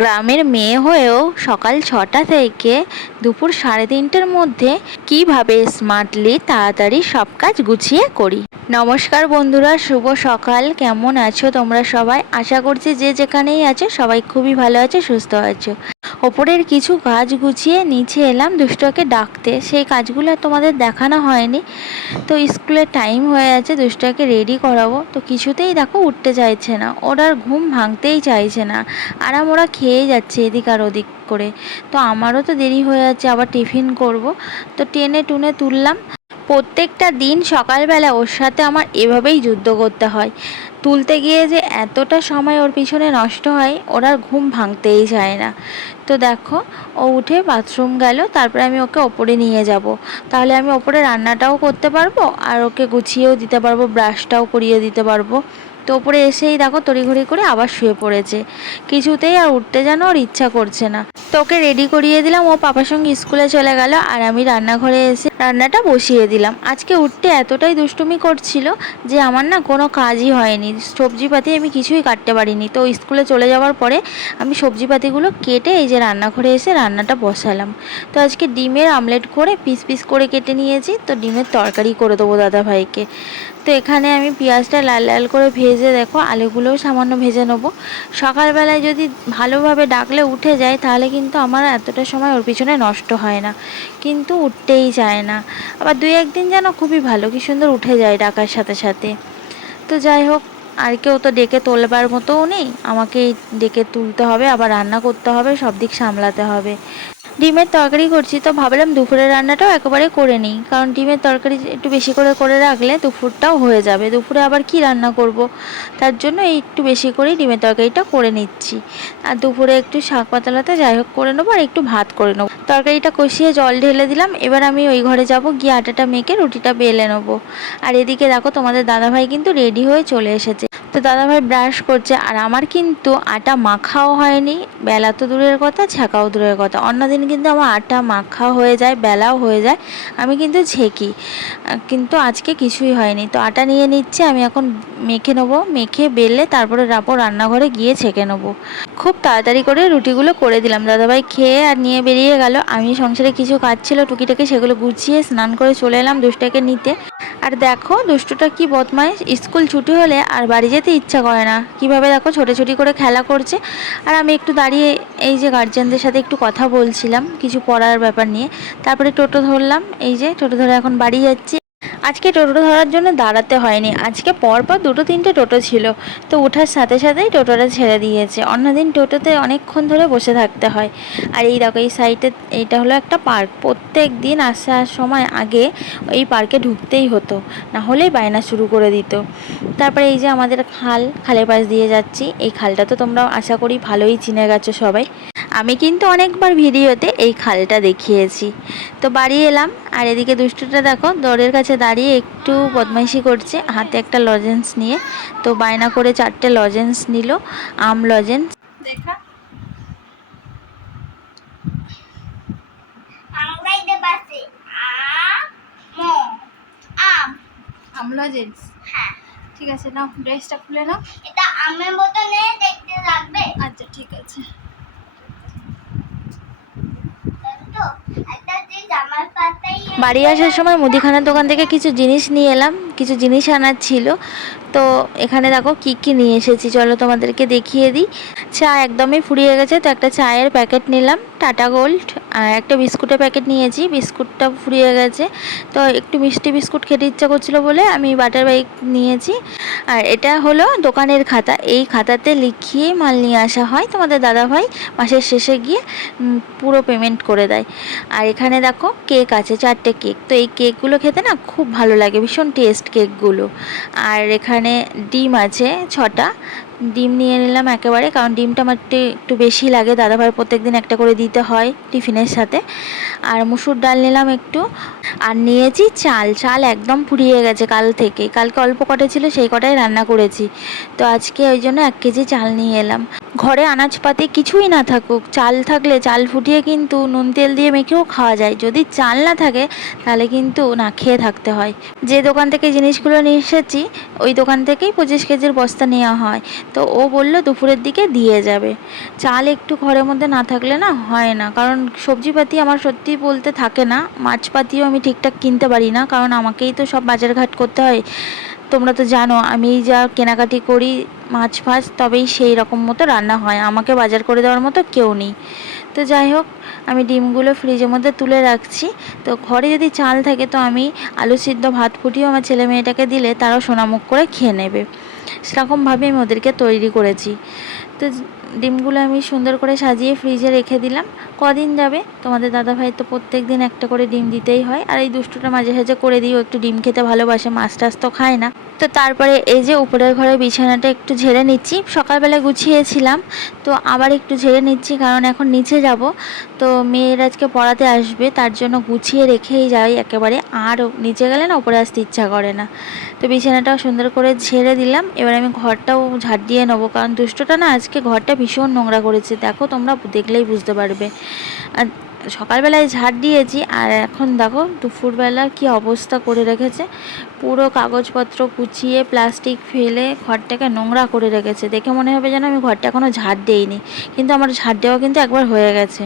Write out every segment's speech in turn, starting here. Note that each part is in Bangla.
গ্রামের মেয়ে হয়েও সকাল 6টা থেকে দুপুর 3:30টার মধ্যে কিভাবে স্মার্টলি তাড়াতাড়ি সব কাজ গুছিয়ে করি। নমস্কার বন্ধুরা, শুভ সকাল। কেমন আছো তোমরা সবাই? আশা করছি যে যেখানেই আছো সবাই খুবই ভালো আছো, সুস্থ আছো। ওপরের কিছু কাজ গুছিয়ে নিচে এলাম দুষ্টকে ডাকতে। সেই কাজগুলো তোমাদের দেখানো হয়নি। তো স্কুলের টাইম হয়ে আছে, দুষ্টকে রেডি করাবো। তো কিছুতেই দেখো উঠতে চাইছে না, ওর আর ঘুম ভাঙতেই চাইছে না। আরাম ওরা খেয়ে যাচ্ছে এদিক আর ওদিক করে। তো আমারও তো দেরি হয়ে যাচ্ছে, আবার টিফিন করব। তো টেনে টুনে তুললাম। প্রত্যেকটা দিন সকালবেলা ওর সাথে আমার এভাবেই যুদ্ধ করতে হয়। তুলতে গিয়ে যে এতটা সময় ওর পিছনে নষ্ট হয়, ওর আর ঘুম ভাঙতেই চায় না। তো দেখো, ও উঠে বাথরুম গেল, তারপরে আমি ওকে ওপরে নিয়ে যাব। তাহলে আমি ওপরে রান্নাটাও করতে পারবো আর ওকে গুছিয়েও দিতে পারবো, ব্রাশটাও করিয়ে দিতে পারবো। তো ওপরে এসেই দেখো তড়িঘড়ি করে আবার শুয়ে পড়েছে। কিছুতেই আর উঠতে যেন ওর ইচ্ছা করছে না। তো ওকে রেডি করিয়ে দিলাম, ও পাপার সঙ্গে স্কুলে চলে গেল আর আমি রান্নাঘরে এসে রান্নাটা বসিয়ে দিলাম। আজকে উঠতে এতটাই দুষ্টুমি করছিল যে আমার না কোনো কাজই হয়নি, সবজিপাতি আমি কিছুই কাটতে পারিনি। তো স্কুলে চলে যাওয়ার পরে আমি সবজিপাতিগুলো কেটে এই যে রান্নাঘরে এসে রান্নাটা বসালাম। তো আজকে ডিমের আমলেট করে পিস পিস করে কেটে নিয়েছি। তো ডিমের তরকারি করে দেবো দাদা ভাইকে। তো এখানে আমি পেঁয়াজটা লাল লাল করে ভেজে দেখো আলুগুলোও সামান্য ভেজে নেবো। সকালবেলায় যদি ভালোভাবে ডাকলে উঠে যায় তাহলে কিন্তু আমার এতটা সময় ওর পিছনে নষ্ট হয় না, কিন্তু উঠতেই চায় না। আবার দুই একদিন যেন খুবই ভালো, কি সুন্দর উঠে যায় ডাকার সাথে সাথে। তো যাই হোক, আর কেউ তো ডেকে তোলবার মতোও নেই, আমাকেই ডেকে তুলতে হবে, আবার রান্না করতে হবে, সব দিক সামলাতে হবে। ডিমের তরকারি করছি, তো ভাবলাম দুপুরের রান্নাটাও একেবারে করে নিই, কারণ ডিমের তরকারি একটু বেশি করে করে রাখলে দুপুরটাও হয়ে যাবে। দুপুরে আবার কি রান্না করব, তার জন্য এই একটু বেশি করেই ডিমের তরকারিটা করে নিচ্ছি। আর দুপুরে একটু শাক পাতালাতে যাই হোক করে নেবো, আর একটু ভাত করে নেবো। তরকারিটা কষিয়ে জল ঢেলে দিলাম। এবার আমি ওই ঘরে যাব, গিয়ে আটাটা মেখে রুটিটা বেলে নেবো। আর এদিকে দেখো তোমাদের দাদাভাই কিন্তু রেডি হয়ে চলে এসেছে। তো দাদাভাই ব্রাশ করছে, আর আমার কিন্তু আটা মাখাও হয়নি। বেলা তো দূরের কথা, ছ্যাঁকাও দূরের কথা। অন্যদিন কিন্তু আমার আটা মাখা হয়ে যায়, বেলাও হয়ে যায়, আমি কিন্তু ছেঁকি। কিন্তু আজকে কিছুই হয়নি। তো আটা নিয়ে নিচ্ছে, আমি এখন মেখে নেবো। মেখে বেলে তারপরে রান্নাঘরে গিয়ে ছেঁকে নেবো। খুব তাড়াতাড়ি করে রুটিগুলো করে দিলাম। দাদাভাই খেয়ে আর নিয়ে বেরিয়ে গেল। আমি সংসারে কিছু কাজ ছিল টুকিটাকি, সেগুলো গুছিয়ে স্নান করে চলে এলাম দুষ্টকে নিতে। আর দেখো দুষ্টুটা কি বদমাইশ, স্কুল ছুটি হলে আর বাড়ি যেতে ইচ্ছা করে না। কিভাবে দেখো ছোটাছুটি করে খেলা করছে। আর আমি একটু দাঁড়িয়ে এই যে গার্জেনদের সাথে একটু কথা বলছিলাম কিছু পড়ার ব্যাপার নিয়ে। তারপরে টোটো ধরলাম, এই যে টোটো ধরে এখন বাড়ি যাচ্ছি। আজকে টোটো ধরার জন্য দাঁড়াতে হয়নি, আজকে পরপর দুটো তিনটে টোটো ছিল। তো ওঠার সাথে সাথেই টোটোটা ছেড়ে দিয়েছে। অন্যদিন টোটোতে অনেকক্ষণ ধরে বসে থাকতে হয়। আর এই দেখো এই সাইডে এইটা হলো একটা পার্ক। প্রত্যেক দিন আসার সময় আগে এই পার্কে ঢুকতেই হতো, না হলেই বায়না শুরু করে দিত। তারপরে এই যে আমাদের খালের পাশ দিয়ে যাচ্ছি। এই খালটা তো তোমরা আশা করি ভালোই চিনে গেছো সবাই। আমি কিন্তু অনেকবার ভিডিওতে এই খালটা দেখিয়েছি। তো বাড়ি এলাম, আর এদিকে দুষ্টুটা দেখো দরের কাছে দাঁড়িয়ে একটু বদমাইশি করছে, হাতে একটা লজেন্স নিয়ে। তো বায়না করে 4টে লজেন্স নিল, আম লজেন্স। দেখা আম লজেন্স। হ্যাঁ ঠিক আছে, নাও ড্রেসটা খুলে নাও। এটা আমের মতো নেই, দেখতে লাগবে। আচ্ছা ঠিক আছে। বাড়ি আসার সময় মুদিখানার দোকান থেকে কিছু জিনিস নিয়ে এলাম, কিছু জিনিস আনার ছিল। তো এখানে দেখো কি কি নিয়ে এসেছি, চলো তোমাদেরকে দেখিয়ে দিই। চা একদমই ফুরিয়ে গেছে, তো একটা চায়ের প্যাকেট নিলাম টাটা গোল্ড। আর একটা বিস্কুটের প্যাকেট নিয়েছি, বিস্কুটটা ফুরিয়ে গেছে। তো একটু মিষ্টি বিস্কুট খেতে ইচ্ছা করছিল বলে আমি বাটার বাইক নিয়েছি। আর এটা হলো দোকানের খাতা, এই খাতাতে লিখিয়ে মাল নিয়ে আসা হয়। তোমাদের দাদাভাই মাসের শেষে গিয়ে পুরো পেমেন্ট করে দেয়। আর এখানে দেখো কেক আছে, 4টে কেক। তো এই কেকগুলো খেতে না খুব ভালো লাগে, ভীষণ টেস্ট কেকগুলো। আর এখানে ডিম আছে 6টা। ডিম নিয়ে নিলাম একেবারে, কারণ ডিমটা আমার একটু বেশি লাগে। দাদাভাই প্রত্যেকদিন একটা করে দিতে হয় টিফিনের সাথে। আর মুসুর ডাল নিলাম একটু। আর নিয়েছি চাল একদম ফুরিয়ে গেছে কালকে অল্প কটা ছিল, সেই কটাই রান্না করেছি। তো আজকে ওই জন্য 1 কেজি চাল নিয়ে এলাম। ঘরে আনাজপাতি কিছুই না থাকুক, চাল থাকলে চাল ফুটিয়ে কিন্তু নুন তেল দিয়ে মেখেও খাওয়া যায়। যদি চাল না থাকে তাহলে কিন্তু না খেয়ে থাকতে হয়। যে দোকান থেকে জিনিসগুলো নিয়ে এসেছি ওই দোকান থেকেই 25 কেজির বস্তা নেওয়া হয়। তো ও বলল দুপুরের দিকে দিয়ে যাবে। চাল একটু ঘরের মধ্যে না থাকলে না হয় না, কারণ সবজিপাতি আমার সত্যি বলতে থাকে না, মাছপাতিও আমি ঠিকঠাক কিনতে পারি না, কারণ আমাকেই তো সব বাজারঘাট করতে হয়। তোমরা তো জানো আমি যা কেনাকাটি করি মাছ ফাছ, তবেই সেই রকম মতো রান্না হয়, আমাকে বাজার করে দেওয়ার মতো কেউ নেই। তো যাই হোক, আমি ডিমগুলো ফ্রিজের মধ্যে তুলে রাখছি। তো ঘরে যদি চাল থাকে তো আমি আলু সিদ্ধ ভাত ফুটিয়েও আমার ছেলে মেয়েটাকে দিলে তারাও সোনামুখ করে খেয়ে নেবে, সেরকমভাবে আমি ওদেরকে তৈরি করেছি। তো ডিমগুলো আমি সুন্দর করে সাজিয়ে ফ্রিজে রেখে দিলাম। কদিন যাবে, তোমাদের দাদাভাই তো প্রত্যেক দিন একটা করে ডিম দিতেই হয়, আর এই দুষ্টুটা মাঝে সাঝে করে দিও, একটু ডিম খেতে ভালোবাসে, মাছ টাছ তো খায় না। তো তারপরে এই যে উপরের ঘরে বিছানাটা একটু ঝেড়ে নিচ্ছি, সকালবেলা গুছিয়েছিলাম তো আবার একটু ঝেড়ে নিচ্ছি, কারণ এখন নিচে যাব। তো মেয়ের আজকে পড়াতে আসবে, তার জন্য গুছিয়ে রেখেই যাই একেবারে, আর নিচে গেলে না উপরে আসতে ইচ্ছা করে না। তো বিছানাটাও সুন্দর করে ঝেড়ে দিলাম। এবার আমি ঘরটাও ঝাড় দিয়ে নেবো, কারণ দুষ্টটা না আজকে ঘরটা ভীষণ নোংরা করেছে, দেখো তোমরা দেখলেই বুঝতে পারবে। আর সকালবেলায় ঝাড় দিয়েছি, আর এখন দেখো দুপুরবেলা কি অবস্থা করে রেখেছে, পুরো কাগজপত্র কুচিয়ে প্লাস্টিক ফেলে ঘরটাকে নোংরা করে রেখেছে। দেখে মনে হবে যেন আমি ঘরটা এখনও ঝাড় দিইনি, কিন্তু আমার ঝাড় দেওয়া কিন্তু একবার হয়ে গেছে।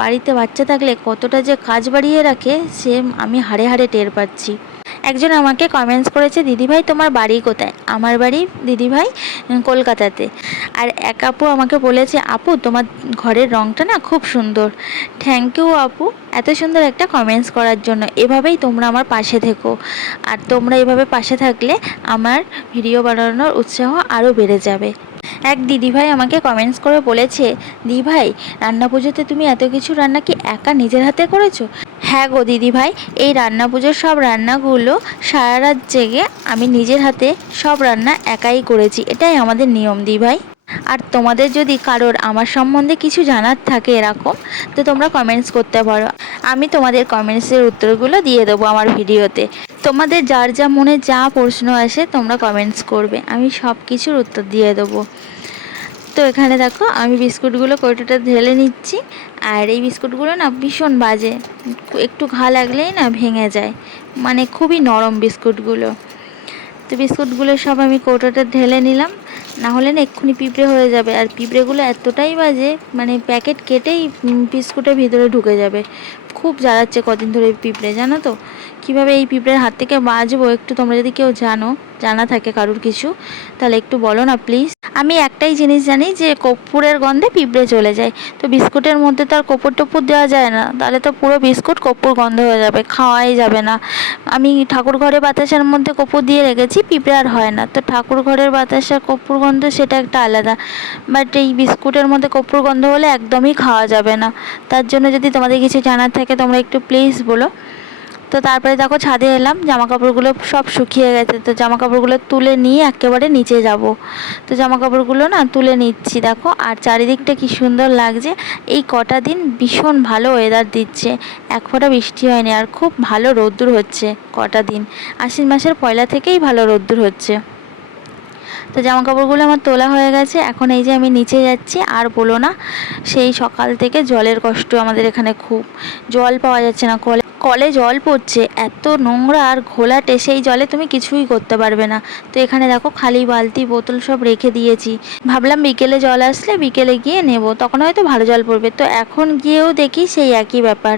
বাড়িতে বাচ্চা থাকলে কতটা যে কাজ বাড়িয়ে রাখে সে আমি হাড়ে হাড়ে টের পাচ্ছি। একজন আমাকে কমেন্টস করেছে, দিদিভাই তোমার বাড়ি কোথায়? আমার বাড়ি দিদিভাই কলকাতাতে। আর এক আপু আমাকে বলেছে, আপু তোমার ঘরের রঙটা না খুব সুন্দর। থ্যাংক ইউ আপু, এত সুন্দর একটা কমেন্টস করার জন্য। এভাবেই তোমরা আমার পাশে থেকো, আর তোমরা এভাবে পাশে থাকলে আমার ভিডিও বানানোর উৎসাহ আরও বেড়ে যাবে। এক দিদিভাই আমাকে কমেন্টস করে বলেছে, দিদিভাই রান্না পুজোতে তুমি এত কিছু রান্না কি একা নিজের হাতে করেছো? হ্যাঁ গো দিদিভাই, এই রান্না পুজোর সব রান্নাগুলো সারা রাত জেগে আমি নিজের হাতে সব রান্না একাই করেছি, এটাই আমাদের নিয়ম দিদিভাই। আর তোমাদের যদি কারোর আমার সম্বন্ধে কিছু জানার থাকে এরকম, তো তোমরা কমেন্টস করতে পারো, আমি তোমাদের কমেন্টসের উত্তরগুলো দিয়ে দেবো আমার ভিডিওতে। তোমাদের যার যা মনে যা প্রশ্ন আসে তোমরা কমেন্টস করবে, আমি সব কিছুর উত্তর দিয়ে দেবো। তো এখানে দেখো আমি বিস্কুটগুলো কৌটোটা ঢেলে নিচ্ছি, আর এই বিস্কুটগুলো না ভীষণ বাজে, একটু ঘা লাগলেই না ভেঙে যায়, মানে খুবই নরম বিস্কুটগুলো। তো বিস্কুটগুলো সব আমি কৌটোটা ঢেলে নিলাম, না হলে না এক্ষুনি পিঁপড়ে হয়ে যাবে। আর পিঁপড়েগুলো এতটাই বাজে, মানে প্যাকেট কেটেই বিস্কুটের ভিতরে ঢুকে যাবে। খুব জ্বালাচ্ছে কদিন ধরে পিঁপড়ে, জানো তো। কীভাবে এই পিঁপড়ের হাত থেকে বাঁচবো, একটু তোমরা যদি কেউ জানা থাকে কারুর কিছু, তাহলে একটু বলো না প্লিজ। আমি একটাই জিনিস জানি যে কর্পূরের গন্ধে পিঁপড়ে চলে যায়, তো বিস্কুটের মধ্যে তো আর কর্পূর টপ্পূর দেওয়া যায় না, তাহলে তো পুরো বিস্কুট কর্পূর গন্ধ হয়ে যাবে, খাওয়াই যাবে না। আমি ঠাকুর ঘরে বাতাসার মধ্যে কর্পূর দিয়ে রেখেছি, পিঁপড়ে আর হয় না। তো ঠাকুর ঘরের বাতাসা কর্পূর গন্ধ সেটা একটা আলাদা, বাট এই বিস্কুটের মধ্যে কর্পূর গন্ধ হলে একদমই খাওয়া যাবে না। তার জন্য যদি তোমাদের কিছু জানার থাকে তোমরা একটু প্লিজ বলো। তো তারপরে দেখো ছাদে এলাম, জামা কাপড়গুলো সব শুকিয়ে গেছে, তো জামা কাপড়গুলো তুলে নিয়ে একেবারে নিচে যাব। তো জামা কাপড়গুলো না তুলে নিচ্ছি দেখো, আর চারিদিকটা কি সুন্দর লাগছে। এই কটা দিন ভীষণ ভালো ওয়েদার দিচ্ছে, এক ফোঁটা বৃষ্টি হয়নি, আর খুব ভালো রোদ্দুর হচ্ছে কটা দিন। আশ্বিন মাসের পয়লা থেকেই ভালো রোদ্দুর হচ্ছে। তো জামা কাপড়গুলো আমার তোলা হয়ে গেছে, এখন এই যে আমি নিচে যাচ্ছি। আর বলো না, সেই সকাল থেকে জলের কষ্ট আমাদের এখানে খুব, জল পাওয়া যাচ্ছে না, কলে জল পড়ছে এত নোংরা আর ঘোলাটে, সেই জলে তুমি কিছুই করতে পারবে না। তো এখানে দেখো খালি বালতি বোতল সব রেখে দিয়েছি, ভাবলাম বিকেলে জল আসলে বিকেলে গিয়ে নেব, তখন হয়তো ভালো জল পড়বে। তো এখন গিয়েও দেখি সেই একই ব্যাপার,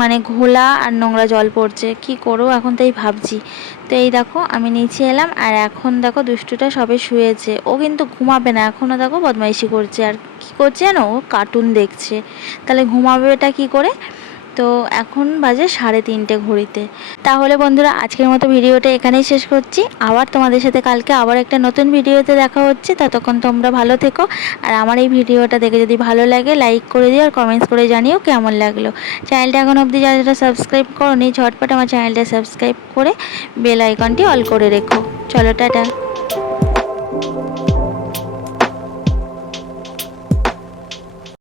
মানে ঘোলা আর নোংরা জল পড়ছে, কি করবো এখন তাই ভাবছি। তো এই দেখো আমি নিচে এলাম, আর এখন দেখো দুষ্টুটা সবে শুয়েছে, ও কিন্তু ঘুমাবে না, এখনও দেখো বদমাইশি করছে। আর কি করছে জানো, ও কার্টুন দেখছে, তাহলে ঘুমাবে এটা কী করে। তো এখন বাজে 3:30 ঘড়িতে। তাহলে বন্ধুরা আজকের মতো ভিডিওটা এখানেই শেষ করছি, আবার তোমাদের সাথে কালকে আবার একটা নতুন ভিডিওতে দেখা হচ্ছে। ততক্ষণ তোমরা ভালো থেকো, আর আমার এই ভিডিওটা দেখে যদি ভালো লাগে লাইক করে দিও, আর কমেন্টস করে জানিও কেমন লাগলো। চ্যানেলটা এখন অবধি যারা সাবস্ক্রাইব করো নি, ঝটপট আমার চ্যানেলটা সাবস্ক্রাইব করে বেল আইকনটি অল করে রেখো। চলো টাটা।